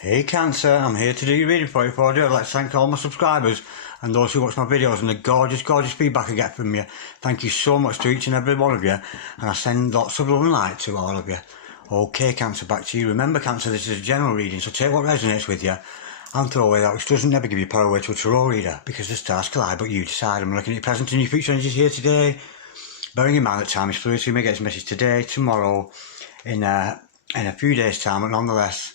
Hey Cancer, I'm here to do your reading for you. Before I do, I'd like to thank all my subscribers and those who watch my videos and the gorgeous feedback I get from you. Thank you so much to each and every one of you, and I send lots of love and light to all of you. Okay Cancer, back to you. Remember Cancer, this is a general reading, so take what resonates with you and throw away that which doesn't. Never give your power away to a tarot reader, because the stars collide, but you decide. I'm looking at your present and your future energies here today. Bearing in mind that time is fluid, so you may get this message today, tomorrow, in a few days time, but nonetheless,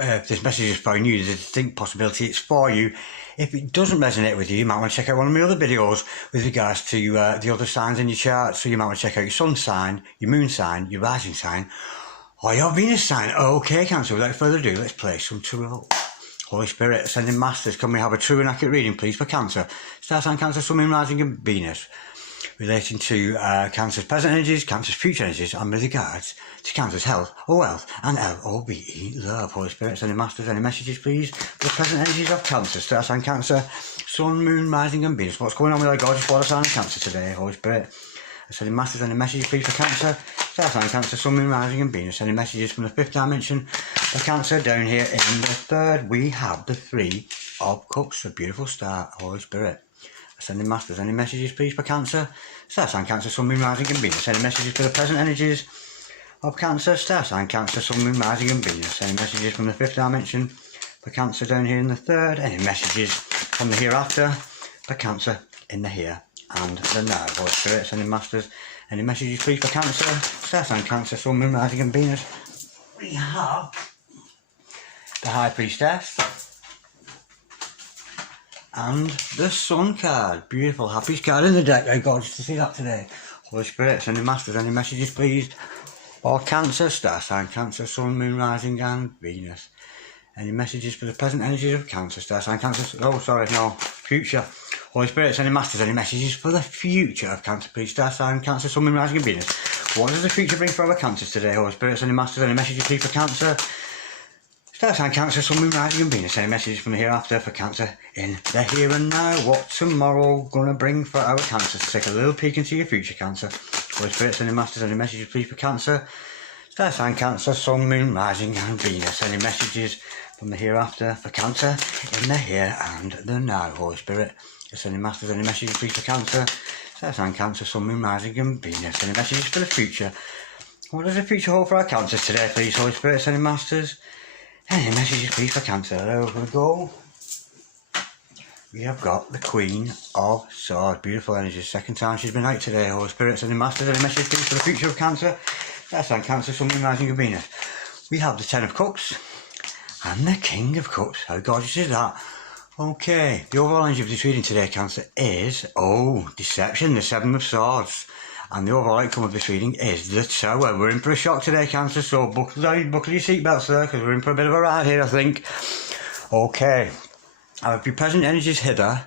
if this message is for you, there's a distinct possibility it's for you. If it doesn't resonate with you, you might want to check out one of my other videos with regards to the other signs in your chart. So you might want to check out your sun sign, your moon sign, your rising sign, or your Venus sign. Okay, Cancer, without further ado, let's play some tarot. Holy Spirit, Ascending Masters, can we have a true and accurate reading, please, for Cancer? Star sign Cancer, Sun, Moon, Rising and Venus. Relating to Cancer's present energies, Cancer's future energies, and with regards to Cancer's health, or wealth, and LOVE, love. Holy Spirit, Ascending Masters, any messages, please, for the present energies of Cancer? Star sign Cancer, Sun, Moon, Rising and Venus. What's going on with our gorgeous water sign of Cancer today? Holy Spirit, Ascending Masters, any messages, please, for Cancer? Star sign Cancer, Sun, Moon, Rising and Venus. Any messages from the fifth dimension for Cancer? Down here in the third, we have the Three of Cups, a beautiful start. Holy Spirit, Ascending Masters, any messages, please, for Cancer? Star sign Cancer, Sun, Moon, Rising and Venus. Any messages for the present energies of Cancer? Star sign Cancer, Sun, Moon, Rising and Venus. Any messages from the fifth dimension for Cancer down here in the third? Any messages from the hereafter for Cancer in the here and the now? Holy Spirit, Ascending Masters, any messages, please, for Cancer? Star sign Cancer, Sun, Moon, Rising and Venus. We have the High Priestess and the Sun card. Beautiful, happiest card in the deck. I'm gorgeous to see that today. Holy Spirit, Ascending Masters, any messages, please, for Cancer? Star sign Cancer, Sun, Moon, Rising and Venus. Any messages for the present energies of Cancer? Star sign Cancer, future. Holy Spirit, Ascending Masters, any messages for the future of Cancer, please? Star sign Cancer, Sun, Moon, Rising and Venus. What does the future bring for our Cancers today? Holy Spirit, Ascending Masters, any messages, please, for Cancer? Star sign Cancer, Sun, Moon, Rising and Venus. Any messages from the hereafter for Cancer in the here and now? What tomorrow gonna bring for our Cancers? Take a little peek into your future, Cancer. Holy Spirit, Ascending Masters, any messages, please, for Cancer? Star sign Cancer, Sun, Moon, Rising and Venus. Any messages from the hereafter for Cancer in the here and the now? Holy Spirit, Ascending Masters, any messages, please, for Cancer? Star sign Cancer, Sun, Moon, Rising and Venus. Any messages for the future? What does the future hold for our Cancers today, please? Holy Spirit, Ascending Masters, any messages, please, for Cancer? There we go. We have got the Queen of Swords. Beautiful energy. Second time she's been out today. Holy Spirit, Ascending Masters, any messages, please, for the future of Cancer? That's on Cancer, Sun, Moon, Rising and Venus. We have the Ten of Cups and the King of Cups. How gorgeous is that? Okay, the overall energy of this reading today, Cancer, is, deception, the Seven of Swords. And the overall outcome of this reading is the Tower. We're in for a shock today, Cancer, so buckle your seatbelts there, because we're in for a bit of a ride here, I think. Okay, your present energies hither,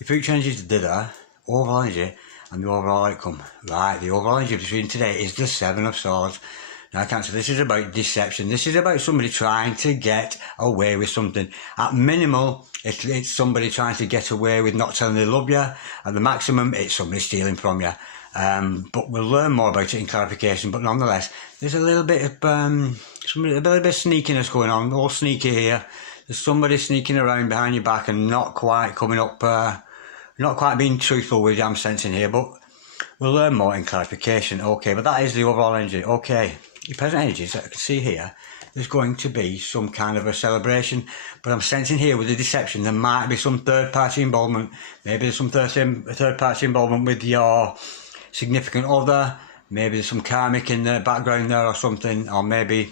your future energies thither, overall energy, and the overall outcome. Right, the overall energy of this reading today is the Seven of Swords. Now, Cancer, this is about deception. This is about somebody trying to get away with something. At minimal, it's somebody trying to get away with not telling they love you. At the maximum, it's somebody stealing from you. But we'll learn more about it in clarification. But nonetheless, there's a little bit of a little bit of sneakiness going on. All sneaky here. There's somebody sneaking around behind your back and not quite coming up, not quite being truthful with you, I'm sensing here. But we'll learn more in clarification. Okay, but that is the overall energy. Okay, your present energies that I can see here, there's going to be some kind of a celebration, but I'm sensing here with the deception there might be some third-party involvement. Maybe there's some third-party involvement with your significant other. Maybe there's some karmic in the background there or something, or maybe,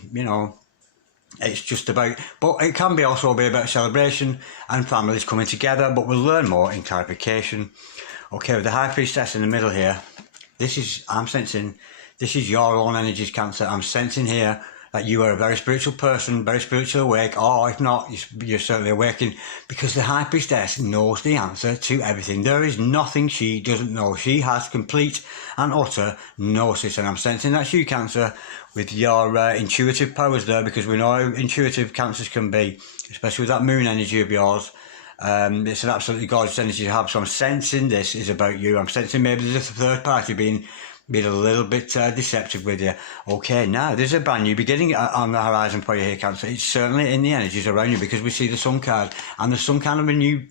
it's just about, but it can be also be about celebration and families coming together, but we'll learn more in clarification. Okay, with the High Priestess in the middle here, I'm sensing, this is your own energies, Cancer. I'm sensing here that you are a very spiritual person, very spiritually awake, or if not, you're certainly awakened, because the High Priestess knows the answer to everything. There is nothing she doesn't know. She has complete and utter gnosis, and I'm sensing that's you, Cancer, with your intuitive powers there, because we know how intuitive Cancers can be, especially with that moon energy of yours. It's an absolutely gorgeous energy to have, so I'm sensing this is about you. I'm sensing maybe there's a third party being been a little bit deceptive with you. Okay, now there's a brand new beginning on the horizon for you here, Cancer. It's certainly in the energies around you, because we see the Sun card, and there's some kind of a new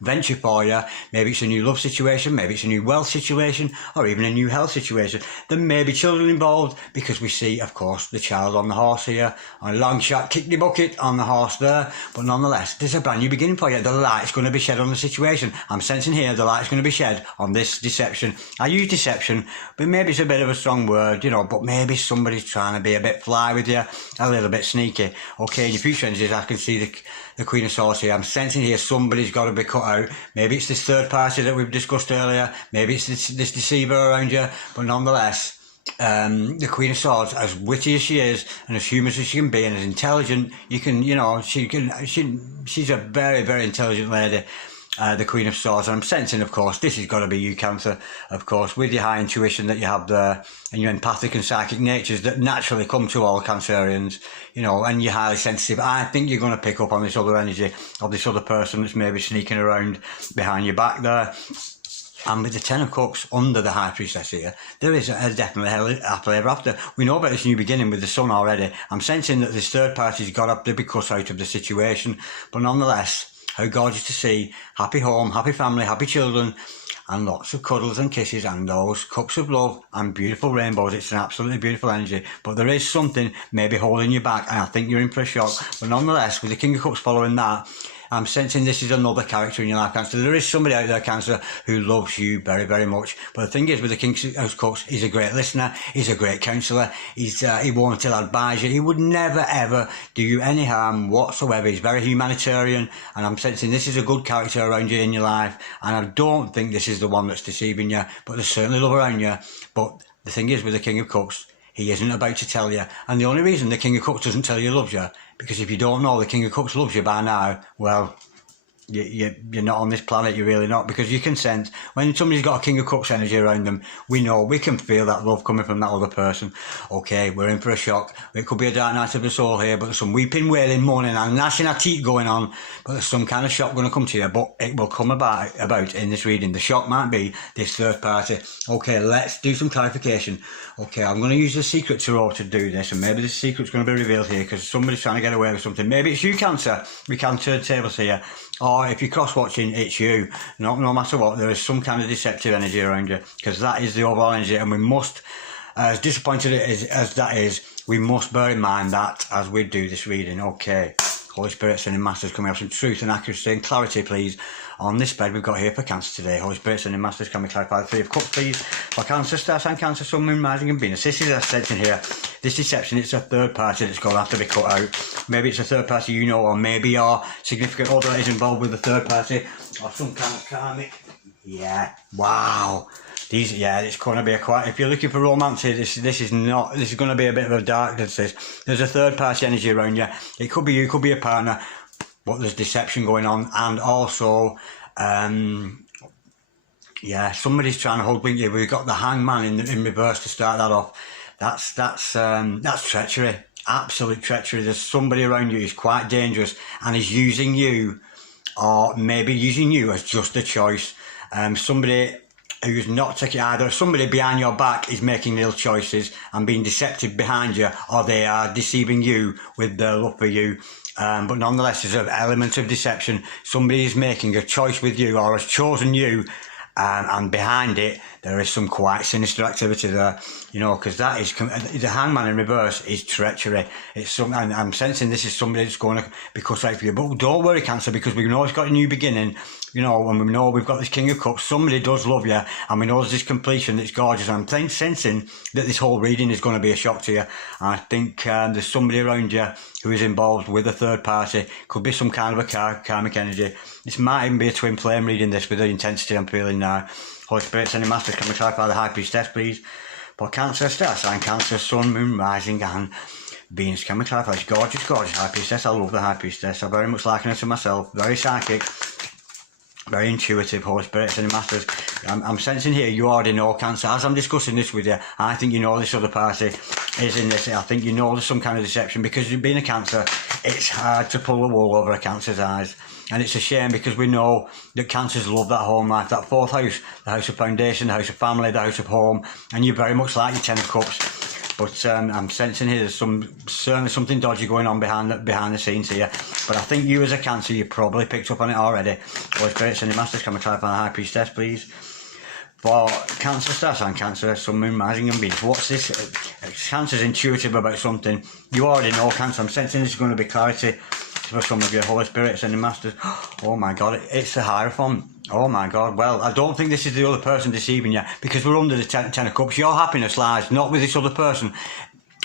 venture for you. Maybe it's a new love situation, maybe it's a new wealth situation, or even a new health situation. There may be children involved, because we see, of course, the child on the horse here, on a long shot, kick the bucket on the horse there. But nonetheless, there's a brand new beginning for you. The light's going to be shed on the situation. I'm sensing here the light's going to be shed on this deception. I use deception, but maybe it's a bit of a strong word, you know, but maybe somebody's trying to be a bit fly with you, a little bit sneaky. Okay, in your future energies, I can see the Queen of Swords here. I'm sensing here somebody's got to be cut out. Maybe it's this third party that we've discussed earlier. Maybe it's this deceiver around you. But nonetheless, the Queen of Swords, as witty as she is, and as humorous as she can be, and as intelligent, she's a very, very intelligent lady. The Queen of Swords, and I'm sensing, of course, this has got to be you, Cancer, of course, with your high intuition that you have there, and your empathic and psychic natures that naturally come to all Cancerians, you know, and you're highly sensitive. I think you're going to pick up on this other energy of this other person that's maybe sneaking around behind your back there. And with the Ten of Cups under the High Priestess here, there is definitely happily ever after. We know about this new beginning with the Sun already. I'm sensing that this third party's got to be cut out of the situation, but nonetheless, how gorgeous to see. Happy home, happy family, happy children, and lots of cuddles and kisses, and those cups of love and beautiful rainbows. It's an absolutely beautiful energy, but there is something maybe holding you back, and I think you're in for a shock. But nonetheless, with the King of Cups following that, I'm sensing this is another character in your life, Cancer. There is somebody out there, Cancer, who loves you very, very much. But the thing is, with the King of Cups, he's a great listener, he's a great counsellor, he won't advise you, he would never, ever do you any harm whatsoever. He's very humanitarian, and I'm sensing this is a good character around you in your life, and I don't think this is the one that's deceiving you, but there's certainly love around you. But the thing is, with the King of Cups, he isn't about to tell you. And the only reason the King of Cups doesn't tell you he loves you, because if you don't know the King of Cups loves you by now, well, you're not on this planet, you're really not, because you can sense when somebody's got a King of Cups energy around them, we can feel that love coming from that other person. Okay, we're in for a shock. It could be a dark night of the soul here, but there's some weeping, wailing, moaning and gnashing of teeth going on, but there's some kind of shock going to come to you, but it will come about in this reading. The shock might be this third party. Okay, let's do some clarification. Okay, I'm going to use the secret tarot to do this, and maybe the secret's going to be revealed here because somebody's trying to get away with something. Maybe it's you, Cancer. We can turn tables here. Or if you're cross-watching, it's you. No matter what, there is some kind of deceptive energy around you, because that is the overall energy, and we must, as disappointed as that is, we must bear in mind that as we do this reading. Okay, Holy Spirit, sending masters, can we have some truth and accuracy and clarity, please, on this spread we've got here for Cancer today. Holy Spirit, sending masters, can we clarify the Three of Cups, please, for Cancer, Star Sign, Cancer, Sun, Moon, Rising and Venus. This is a sense in here. This deception, it's a third party that's going to have to be cut out. Maybe it's a third party you know, or maybe your significant other is involved with the third party, or some kind of karmic. Yeah, wow. It's going to be if you're looking for romance here, this is going to be a bit of a darkness. There's a third party energy around you. It could be you, could be a partner, but there's deception going on, and also, somebody's trying to hoodwink you. We've got the Hangman in reverse to start that off. That's treachery, absolute treachery. There's somebody around you who's quite dangerous and is using you, or maybe using you as just a choice. Somebody who's not taking either. Somebody behind your back is making ill choices and being deceptive behind you, or they are deceiving you with their love for you. But nonetheless, there's an element of deception. Somebody is making a choice with you, or has chosen you, and behind it there is some quite sinister activity there, you know, because that is the Hangman in reverse is treachery. It's and I'm sensing this is somebody that's going to be cut out for you. But don't worry, Cancer, because we know it's got a new beginning, you know, and we know we've got this King of Cups. Somebody does love you, and we know there's this completion that's gorgeous. And I'm sensing that this whole reading is going to be a shock to you. And I think there's somebody around you who is involved with a third party. Could be some kind of a karmic energy. This might even be a twin flame reading this with the intensity I'm feeling now. Holy Spirit, sending masters, can we clarify the High Priestess, please? For Cancer, Star Sign, Cancer, Sun, Moon, Rising and Venus, can we clarify? It's gorgeous, gorgeous High Priestess. I love the High Priestess. I very much liken her to myself. Very psychic, very intuitive. Holy Spirit, sending masters. I'm sensing here you already know, Cancer. As I'm discussing this with you, I think you know this other party. is in this. I think you know there's some kind of deception, because being a Cancer, it's hard to pull the wool over a Cancer's eyes. And it's a shame, because we know that Cancers love that home life, that fourth house, the house of foundation, the house of family, the house of home, and you're very much like your Ten of Cups. But I'm sensing here there's certainly something dodgy going on behind the scenes here. But I think you as a Cancer, you probably picked up on it already. Holy Spirit, Sending Masters, can we try for the High Priestess, please? For Cancer, Star Sign, Cancer, Sun, Moon, Rising and Venus. What's this? Cancer's intuitive about something. You already know, Cancer. I'm sensing there's going to be clarity for some of your. Holy Spirit, Sending Masters. Oh my God, it's the Hierophant. Oh my God. Well, I don't think this is the other person deceiving you, because we're under the ten of Cups. Your happiness lies not with this other person.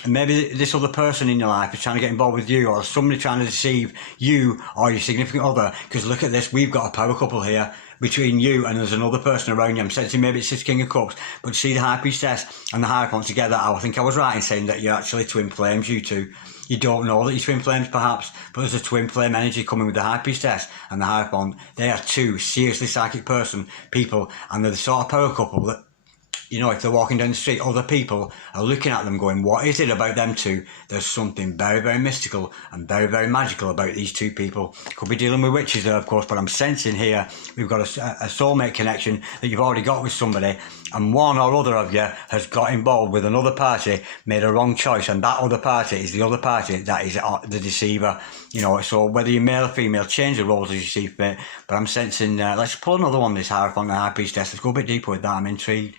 Maybe this other person in your life is trying to get involved with you, or somebody trying to deceive you or your significant other. Because look at this, we've got a power couple here between you, and there's another person around you. I'm sensing maybe it's this King of Cups, but see the High Priestess and the Hierophant together. I think I was right in saying that you're actually twin flames, you two. You don't know that you're twin flames perhaps, but there's a twin flame energy coming with the High Priestess and the Hierophant. They are two seriously psychic people, and they're the sort of power couple that, you know, if they're walking down the street, other people are looking at them going, what is it about them two? There's something very, very mystical and very, very magical about these two people. Could be dealing with witches there, of course, but I'm sensing here we've got a soulmate connection that you've already got with somebody, and one or other of you has got involved with another party, made a wrong choice, and that other party is the other party that is the deceiver. You know, so whether you're male or female, change the roles as you see fit. But I'm sensing, let's pull another one, this Hierophant and High Priestess. Let's go a bit deeper with that, I'm intrigued.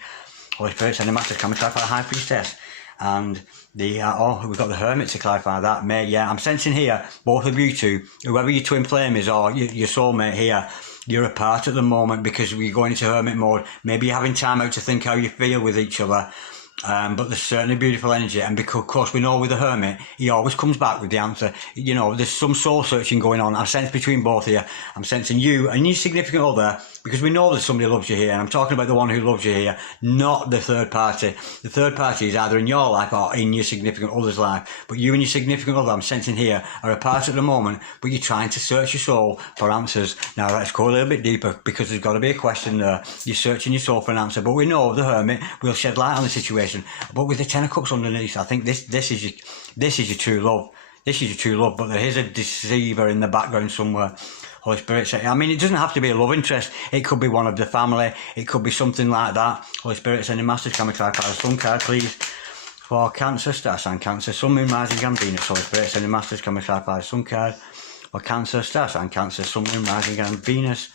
Holy Spirit, Sending Masters, can we clarify the High Priestess? And the, we've got the Hermit to clarify that. Yeah, I'm sensing here, both of you two, whoever your twin flame is or your soulmate here, you're apart at the moment because we're going into Hermit mode. Maybe you're having time out to think how you feel with each other. But there's certainly beautiful energy, and because of course we know with the Hermit he always comes back with the answer. You know, there's some soul searching going on. I sense between both of you. I'm sensing you and your significant other, because we know that somebody loves you here, and I'm talking about the one who loves you here, not the third party. The third party is either in your life or in your significant other's life, but you and your significant other, I'm sensing here, are apart at the moment, but you're trying to search your soul for answers. Now let's go a little bit deeper, because there's got to be a question there. You're searching your soul for an answer, but we know the Hermit will shed light on the situation. But with the Ten of Cups underneath, I think this is your true love. This is your true love, but there is a deceiver in the background somewhere. Holy Spirit, I mean, it doesn't have to be a love interest. It could be one of the family. It could be something like that. Holy Spirit, Sending Masters, can we clarify the Sun card, please? For Cancer, Star Sign, Cancer, Sun, Moon, Rising and Venus. Holy Spirit, Sending Masters, can we clarify the Sun card? For Cancer, Star Sign, Cancer, Sun, Moon, Rising and Venus.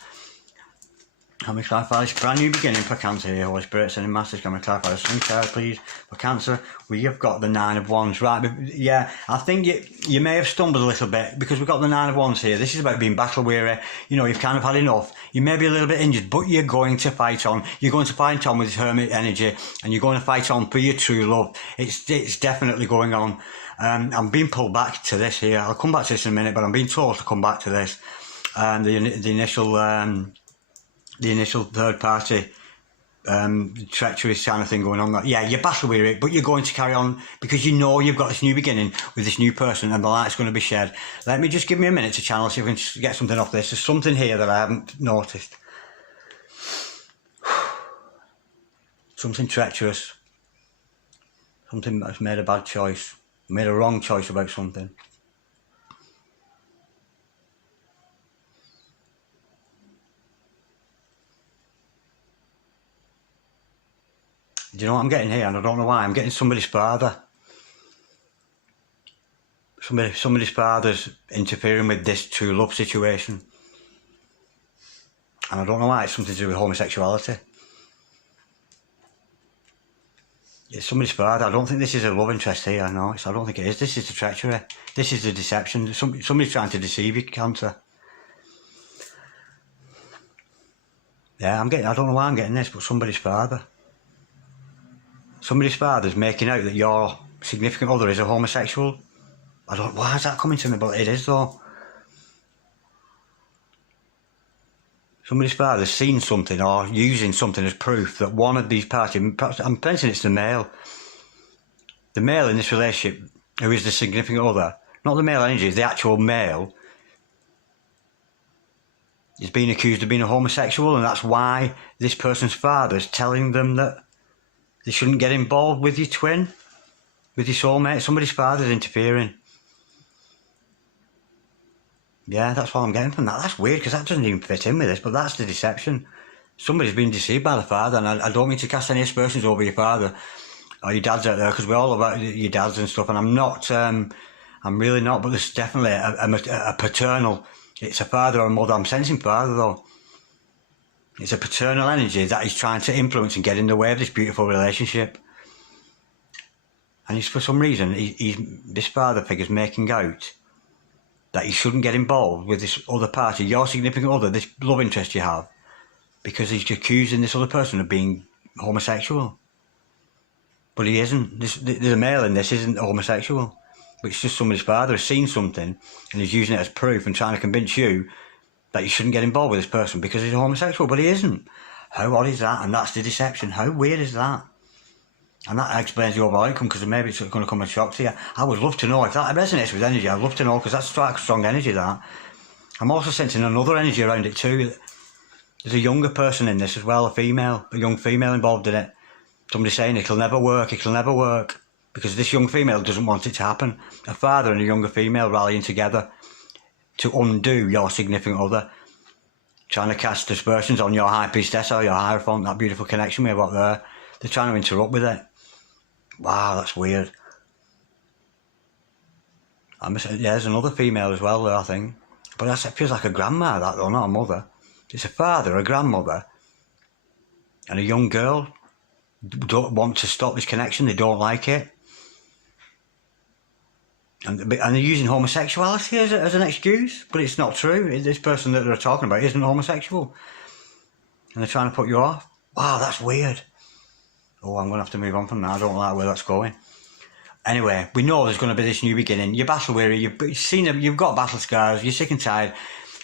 Can we clarify this brand new beginning for Cancer here? Holy Spirit, Sending Masters, can we clarify the Sun card, please? For Cancer, we have got the Nine of Wands, right? But yeah, I think you may have stumbled a little bit, because we've got the Nine of Wands here. This is about being battle weary. You know, you've kind of had enough. You may be a little bit injured, but you're going to fight on. You're going to fight on with this Hermit energy, and you're going to fight on for your true love. It's definitely going on. I'm being pulled back to this here. I'll come back to this in a minute, but I'm being told to come back to this. The initial third party treacherous kind of thing going on. Yeah, you're battle weary, but you're going to carry on, because you know you've got this new beginning with this new person, and the light's going to be shed. Let me just give me a minute to channel, see if we can get something off this. There's something here that I haven't noticed. Something treacherous. Something that's made a bad choice. Made a wrong choice about something. Do you know what I'm getting here? And I don't know why. I'm getting somebody's father. Somebody's father's interfering with this true love situation. And I don't know why. It's something to do with homosexuality. It's somebody's father. I don't think this is a love interest here. No, I don't think it is. This is the treachery. This is the deception. Somebody's trying to deceive you, Cancer. Yeah, I don't know why I'm getting this, but somebody's father. Somebody's father's making out that your significant other is a homosexual. Why is that coming to me? But it is though. Somebody's father's seen something or using something as proof that one of these parties, perhaps I'm thinking it's the male. The male in this relationship, who is the significant other, not the male energy, the actual male, is being accused of being a homosexual, and that's why this person's father is telling them that they shouldn't get involved with your twin. with your soulmate. Somebody's father's interfering. Yeah, that's what I'm getting from that. That's weird, because that doesn't even fit in with this, but that's the deception. Somebody's been deceived by the father, and I don't mean to cast any aspersions over your father or your dad's out there, because we're all about your dads and stuff, and I'm not, I'm really not, but there's definitely a paternal, it's a father or a mother. I'm sensing father, though. It's a paternal energy that he's trying to influence and get in the way of this beautiful relationship. And he's, for some reason, this father figure's making out that you shouldn't get involved with this other party, your significant other, this love interest you have, because he's accusing this other person of being homosexual. But he isn't. The male in this isn't homosexual. But it's just somebody's father has seen something and is using it as proof and trying to convince you that you shouldn't get involved with this person because he's homosexual, but he isn't. How odd is that? And that's the deception. How weird is that? And that explains the overall outcome, because maybe it's going to come as a shock to you. I would love to know if that resonates with energy. I'd love to know, because that's quite strong energy, that. I'm also sensing another energy around it too. There's a younger person in this as well, a young female involved in it. Somebody saying it'll never work, because this young female doesn't want it to happen. A father and a younger female rallying together to undo your significant other, trying to cast aspersions on your high priestess or your hierophant, that beautiful connection we have up there. They're trying to interrupt with it. Wow, that's weird. There's another female as well there, I think. But it feels like a grandma, that though, not a mother. It's a father, a grandmother, and a young girl don't want to stop this connection. They don't like it. And they're using homosexuality as an excuse, but it's not true. This person that they're talking about isn't homosexual. And they're trying to put you off. Wow, that's weird. Oh, I'm going to have to move on from that. I don't like where that's going. Anyway, we know there's going to be this new beginning. You're battle weary, you've got battle scars, you're sick and tired,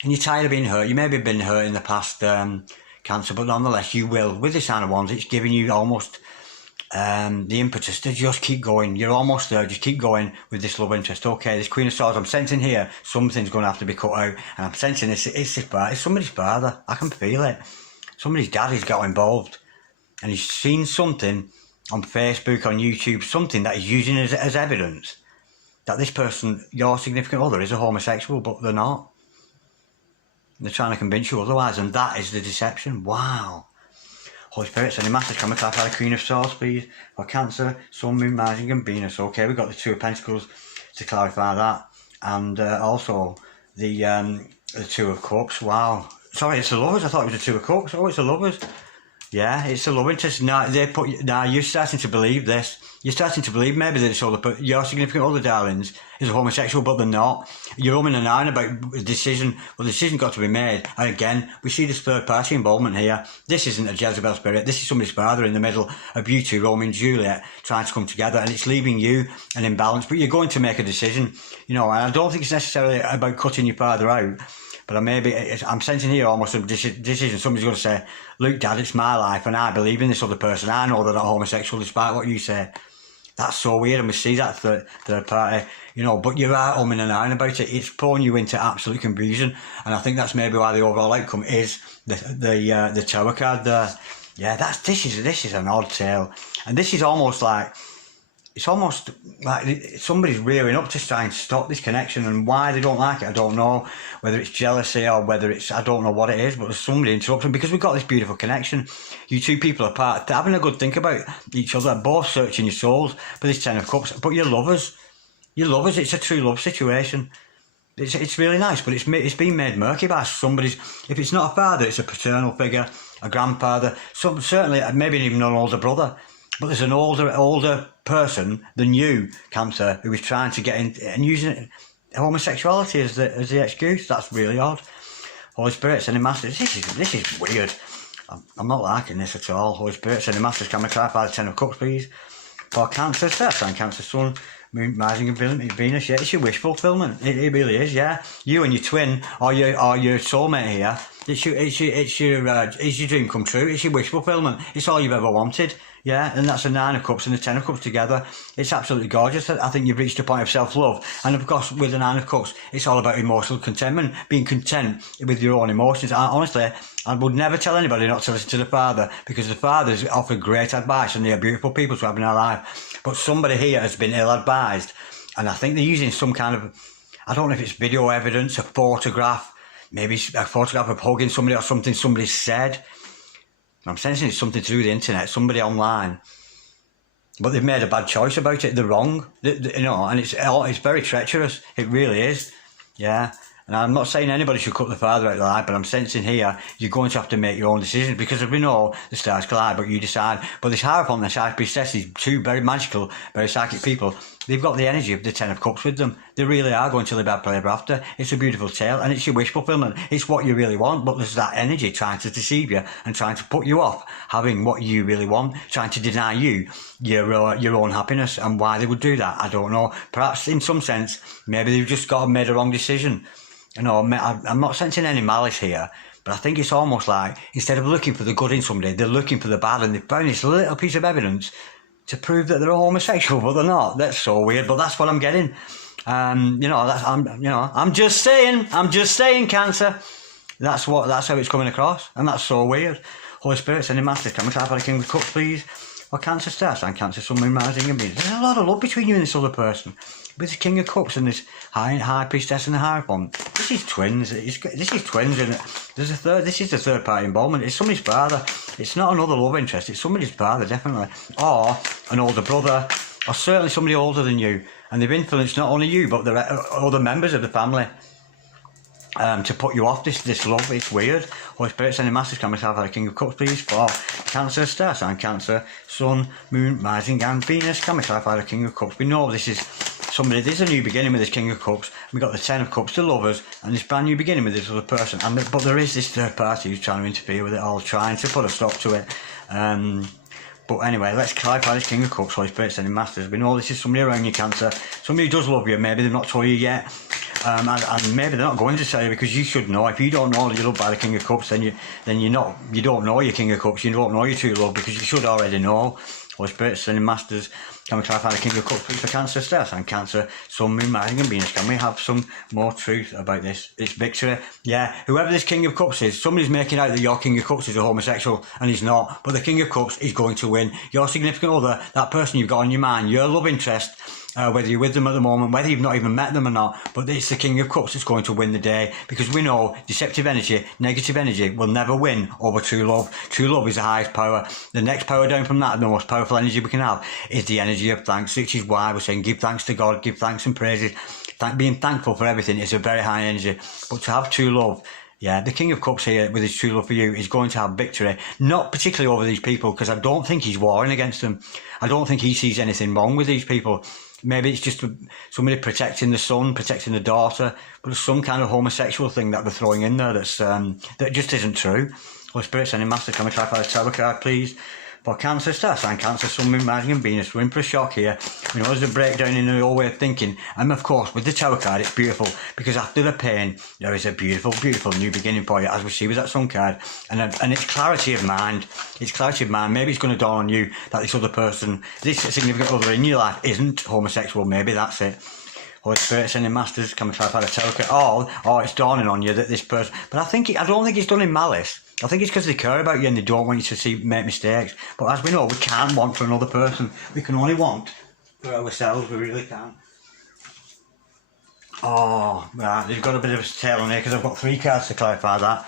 and you're tired of being hurt. You maybe have been hurt in the past, Cancer, but nonetheless you will. With this Nine of Wands, it's giving you almost the impetus to just keep going. You're almost there, just keep going with this love interest. Okay, this Queen of Swords, I'm sensing here, something's going to have to be cut out, and I'm sensing it's somebody's father. I can feel it. Somebody's daddy's got involved. And he's seen something on Facebook, on YouTube, something that he's using as evidence that this person, your significant other, is a homosexual, but they're not. They're trying to convince you otherwise, and that is the deception. Wow. Holy Spirit, send your masters, come and clarify the Queen of Swords, please, for Cancer, Sun, Moon, Rising and Venus. Okay, we've got the Two of Pentacles to clarify that, and also the Two of Cups. Wow. Sorry, it's the Lovers. I thought it was the Two of Cups. Oh, it's the Lovers. Yeah, it's a love interest. Now you're starting to believe this. You're starting to believe maybe that it's your significant other, darlings, is a homosexual, but they're not. You're umming and ahhing about a decision. Well, the decision got to be made. And again, we see this third party involvement here. This isn't a Jezebel spirit. This is somebody's father in the middle of you two, Romeo and Juliet, trying to come together, and it's leaving you an imbalance. But you're going to make a decision, and I don't think it's necessarily about cutting your father out. But I'm sensing here almost a decision. Somebody's going to say, look, Dad, it's my life and I believe in this other person. I know they're not homosexual despite what you say. That's so weird, and we see that third party, but you're umming and ahhing about it. It's pulling you into absolute confusion, and I think that's maybe why the overall outcome is the Tower card there. Yeah, this is an odd tale, and this is almost like, it's almost like somebody's rearing up to try and stop this connection, and why they don't like it, I don't know. Whether it's jealousy or whether it's, I don't know what it is, but there's somebody interrupting, because we've got this beautiful connection. You two people apart, having a good think about each other, both searching your souls for this Ten of Cups, but you're lovers. You're lovers, it's a true love situation. It's really nice, but it's been made murky by somebody's, if it's not a father, it's a paternal figure, a grandfather, certainly maybe even an older brother. But there's an older person than you, Cancer, who is trying to get in and using homosexuality as the excuse. That's really odd. Holy Spirit, sending masters. This is weird. I'm not liking this at all. Holy Spirit, sending masters. Can we clarify the Ten of Cups, please? For Cancer, that's on Cancer, Sun, Moon, Rising and Venus. Yeah, it's your wish fulfillment. It really is. Yeah, you and your twin or your soulmate here. It's your dream come true. It's your wish fulfillment. It's all you've ever wanted. Yeah, and that's the Nine of Cups and the Ten of Cups together. It's absolutely gorgeous. I think you've reached a point of self-love. And of course, with the Nine of Cups, it's all about emotional contentment, being content with your own emotions. Honestly, I would never tell anybody not to listen to the Father, because the Father's offered great advice and they are beautiful people to have in our life. But somebody here has been ill-advised, and I think they're using some kind of, I don't know if it's video evidence, a photograph, maybe a photograph of hugging somebody or something somebody said. I'm sensing it's something to do with the internet, somebody online. But they've made a bad choice about it. They're wrong, you know, and it's very treacherous. It really is, yeah. And I'm not saying anybody should cut the father out of the light, but I'm sensing here you're going to have to make your own decisions, because as we know, the stars collide, but you decide. But this Hierophant and this High Priestess, these two very magical, very psychic people, they've got the energy of the Ten of Cups with them. They really are going to live happily ever after. It's a beautiful tale, and it's your wish fulfillment. It's what you really want, but there's that energy trying to deceive you and trying to put you off having what you really want, trying to deny you your own happiness. And why they would do that, I don't know. Perhaps in some sense, maybe they've just made a wrong decision. You know, I'm not sensing any malice here, but I think it's almost like instead of looking for the good in somebody, they're looking for the bad, and they've found this little piece of evidence to prove that they're homosexual, but they're not. That's so weird, but that's what I'm getting. You know, I'm just saying, Cancer. That's how it's coming across, and that's so weird. Holy Spirit, sending masters, can we clap for the King of Cups, please? Or Cancer Star Sign, Cancer, Sun, Moon, Rising, and Venus. There's a lot of love between you and this other person. With the King of Cups and this High Priestess and the Hierophant. This is twins. This is twins, and there's a third. This is the third party involvement. It's somebody's father. It's not another love interest. It's somebody's father, definitely, or an older brother, or certainly somebody older than you. And they've influenced not only you but the other members of the family to put you off this love. It's weird. Holy Spirit, sending masters, can we have our King of Cups, please? For Cancer, Star Sign, Cancer, Sun, Moon, Rising, and Venus. Can we clarify the King of Cups? We know this is somebody. There's a new beginning with this King of Cups. We've got the Ten of Cups, the lovers, and this brand new beginning with this other person. But there is this third party who's trying to interfere with it all, trying to put a stop to it. But anyway, let's clarify this King of Cups, Holy Spirit, sending masters. We know this is somebody around you, Cancer. Somebody who does love you. Maybe they've not told you yet. And maybe they're not going to tell you, because you should know. If you don't know that you're loved by the King of Cups, then you don't know your King of Cups. You don't know your true love, because you should already know. Holy Spirit, sending masters, can we clarify the King of Cups, please, for Cancer, Star Sign, Cancer, Sun, Moon, Rising, and Venus? Can we have some more truth about this? It's victory. Yeah, whoever this King of Cups is, somebody's making out that your King of Cups is a homosexual, and he's not. But the King of Cups is going to win. Your significant other, that person you've got on your mind, your love interest, whether you're with them at the moment, whether you've not even met them or not, but it's the King of Cups that's going to win the day, because we know deceptive energy, negative energy will never win over true love. True love is the highest power. The next power down from that, the most powerful energy we can have, is the energy of thanks, which is why we're saying give thanks to God, give thanks and praises. Being thankful for everything is a very high energy. But to have true love, yeah, the King of Cups here with his true love for you is going to have victory, not particularly over these people, because I don't think he's warring against them. I don't think he sees anything wrong with these people. Maybe it's just somebody protecting the son, protecting the daughter, but there's some kind of homosexual thing that they're throwing in there that just isn't true. Holy Spirit, sending master, can we try for the Tower card, please? For Cancer, Star Sign, Cancer, Sun, Moon, Rising, and Venus. We're in for a shock here. You know, there's a breakdown in your way of thinking. And of course, with the Tower card, it's beautiful, because after the pain, there is a beautiful, beautiful new beginning for you, as we see with that Sun card. And it's clarity of mind. It's clarity of mind. Maybe it's going to dawn on you that this other person, this significant other in your life, isn't homosexual. Maybe that's it. Holy Spirit, sending masters, can we try for the Tower card? Or it's dawning on you that this person. But I don't think it's done in malice. I think it's because they care about you and they don't want you to make mistakes. But as we know, we can't want for another person. We can only want for ourselves. We really can. Oh, right. They've got a bit of a tail on here, because I've got 3 cards to clarify that.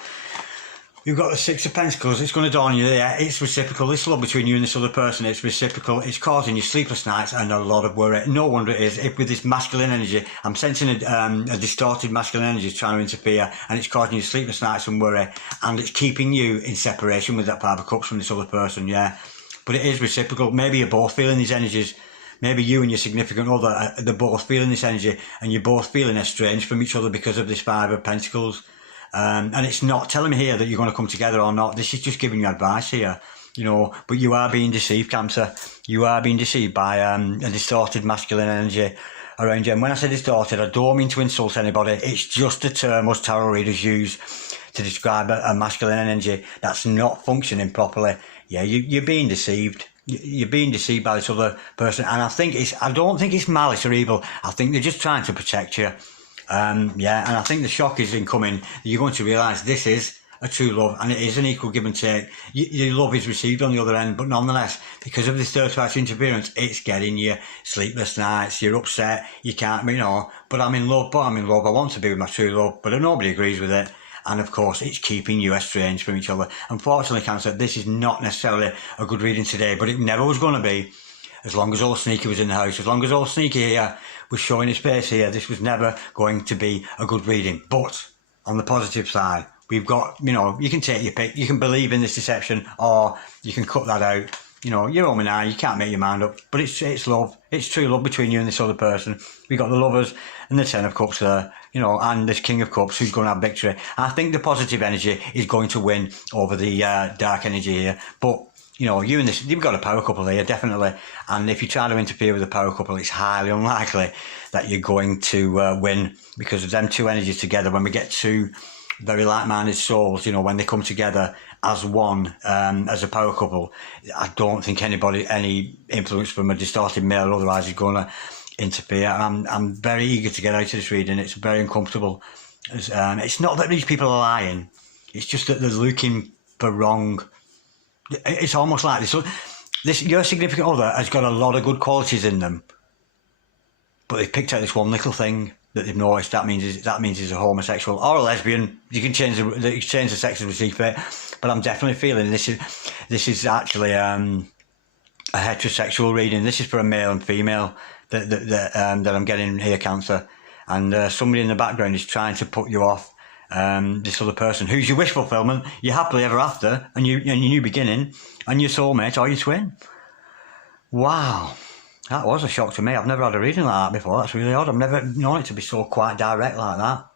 You've got the Six of Pentacles. It's going to dawn on you there. It's reciprocal. This love between you and this other person, it's reciprocal. It's causing you sleepless nights and a lot of worry. No wonder it is. If with this masculine energy, I'm sensing a distorted masculine energy trying to interfere, and it's causing you sleepless nights and worry, and it's keeping you in separation with that 5 of Cups from this other person, yeah. But it is reciprocal. Maybe you're both feeling these energies. Maybe you and your significant other, they're both feeling this energy, and you're both feeling estranged from each other because of this 5 of Pentacles. And it's not telling me here that you're going to come together or not. This is just giving you advice here, you know. But you are being deceived, Cancer. You are being deceived by a distorted masculine energy around you. And when I say distorted, I don't mean to insult anybody. It's just a term us tarot readers use to describe a masculine energy that's not functioning properly. Yeah, you're being deceived. You're being deceived by this other person. And I don't think it's malice or evil. I think they're just trying to protect you. Yeah, and I think the shock is incoming. You're going to realise this is a true love, and it is an equal give and take. Your love is received on the other end, but nonetheless, because of this third party interference, it's getting you sleepless nights, you're upset, you can't, but I'm in love, I want to be with my true love, but nobody agrees with it. And of course, it's keeping you estranged from each other. Unfortunately, Cancer, this is not necessarily a good reading today, but it never was going to be. As long as old Sneaky was in the house, as long as old Sneaky here was showing his face here, this was never going to be a good reading. But on the positive side, we've got, you can take your pick. You can believe in this deception, or you can cut that out. You're home and I, you can't make your mind up. But it's love. It's true love between you and this other person. We've got the Lovers and the Ten of Cups there, and this King of Cups who's going to have victory. I think the positive energy is going to win over the dark energy here. But you and this, you've got a power couple here, definitely. And if you try to interfere with a power couple, it's highly unlikely that you're going to win, because of them two energies together. When we get two very like-minded souls, when they come together as one, as a power couple, I don't think any influence from a distorted male or otherwise is going to interfere. I'm very eager to get out of this reading. It's very uncomfortable. It's not that these people are lying. It's just that they're looking for wrong. It's almost like this. Your significant other has got a lot of good qualities in them, but they've picked out this one little thing that they've noticed. That means he's a homosexual or a lesbian. You can change the sex as we see fit, but I'm definitely feeling this is actually a heterosexual reading. This is for a male and female that I'm getting here, Cancer, and somebody in the background is trying to put you off. This other person who's your wish fulfillment, your happily ever after, and your new beginning, and your soulmate or your twin. Wow, that was a shock to me. I've never had a reading like that before. That's really odd. I've never known it to be so quite direct like that.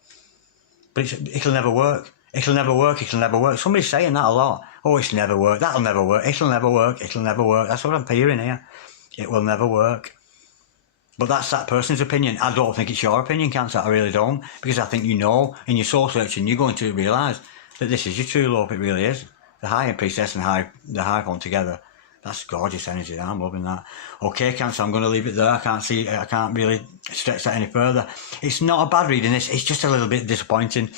But it'll never work. It'll never work. It'll never work. Somebody's saying that a lot. Oh, it's never work. That'll never work. It'll never work. It'll never work. That's what I'm hearing here. It will never work. But that's that person's opinion. I don't think it's your opinion, Cancer. I really don't. Because I think in your soul searching, you're going to realise that this is your true love. It really is. The High Priestess and the High One together. That's gorgeous energy. I'm loving that. Okay, Cancer, I'm going to leave it there. I can't really stretch that any further. It's not a bad reading, this. It's just a little bit disappointing.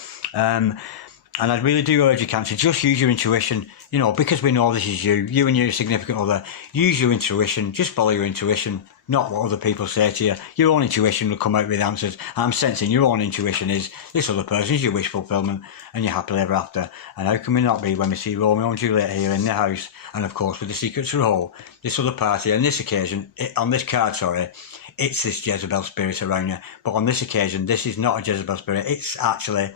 And I really do urge you, Cancer, just use your intuition, because we know this is you and your significant other. Use your intuition, just follow your intuition, not what other people say to you. Your own intuition will come out with answers. I'm sensing your own intuition is this other person is your wish fulfillment and you're happily ever after. And how can we not be when we see Romeo and Juliet here in the house, and of course with the secrets of Row, this other party, on this occasion, on this card, it's this Jezebel spirit around you. But on this occasion, this is not a Jezebel spirit. It's actually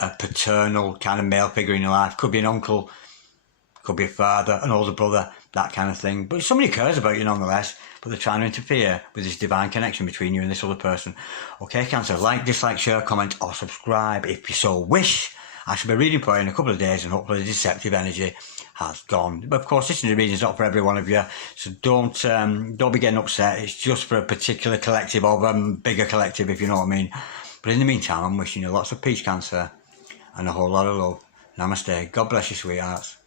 a paternal kind of male figure in your life. Could be an uncle, could be a father, an older brother, that kind of thing. But somebody cares about you nonetheless, but they're trying to interfere with this divine connection between you and this other person. Okay, Cancer, like, dislike, share, comment or subscribe if you so wish. I shall be reading for you in a couple of days and hopefully the deceptive energy has gone. But of course, this reading is not for every one of you, so don't be getting upset. It's just for a particular collective or a bigger collective, if you know what I mean. But in the meantime, I'm wishing you lots of peace, Cancer, and a whole lot of love. Namaste. God bless you, sweethearts.